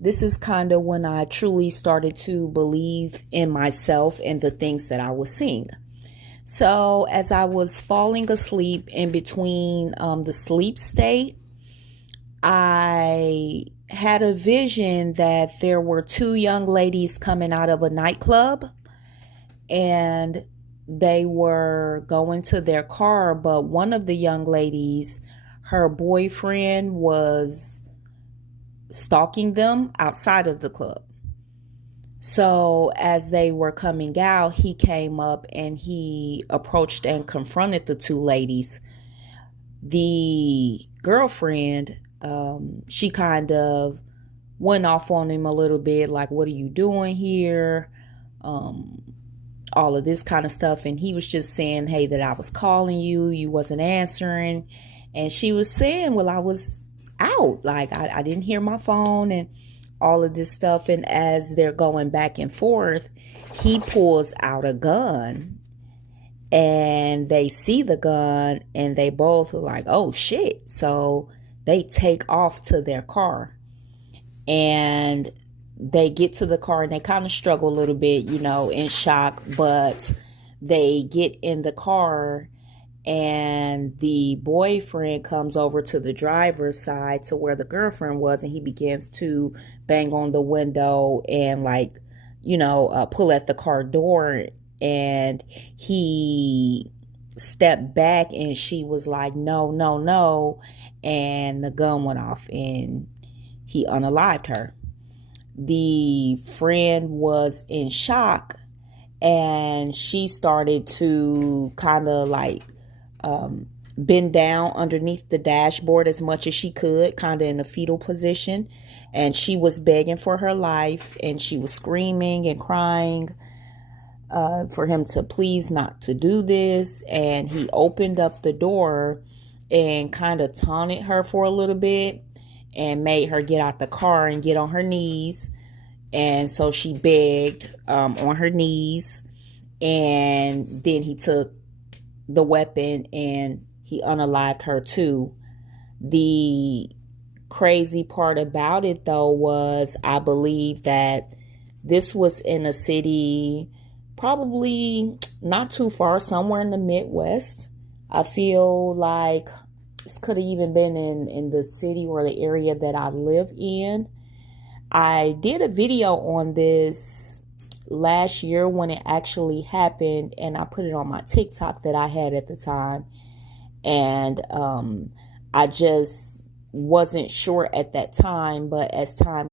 This is kind of when I truly started to believe in myself and the things that I was seeing. So, as I was falling asleep in between the sleep state, I had a vision that there were two young ladies coming out of a nightclub and they were going to their car, but one of the young ladies, her boyfriend was stalking them outside of the club. So as they were coming out, he came up and he approached and confronted the two ladies. The girlfriend, she kind of went off on him a little bit, like, what are you doing here? Um, all of this kind of stuff. And he was just saying, hey, that I was calling you, you wasn't answering. And she was saying, well, I was out. Like, I didn't hear my phone and all of this stuff. And as they're going back and forth, he pulls out a gun and they see the gun and they both are like, oh shit. So they take off to their car and they get to the car and they kind of struggle a little bit, in shock, but they get in the car and the boyfriend comes over to the driver's side to where the girlfriend was and he begins to bang on the window and pull at the car door, and he stepped back and she was like, no, no, no, and the gun went off and he unalived her. The friend was in shock and she started to kind of bend down underneath the dashboard as much as she could, kind of in a fetal position. And she was begging for her life and she was screaming and crying for him to please not to do this. And he opened up the door and kind of taunted her for a little bit and made her get out the car and get on her knees. And so she begged on her knees. And then he took the weapon and he unalived her too. The crazy part about it though was I believe that this was in a city probably not too far, somewhere in the Midwest. I feel like this could have even been in the city or the area that I live in. I did a video on this last year when it actually happened, and I put it on my TikTok that I had at the time. And I just wasn't sure at that time, but as time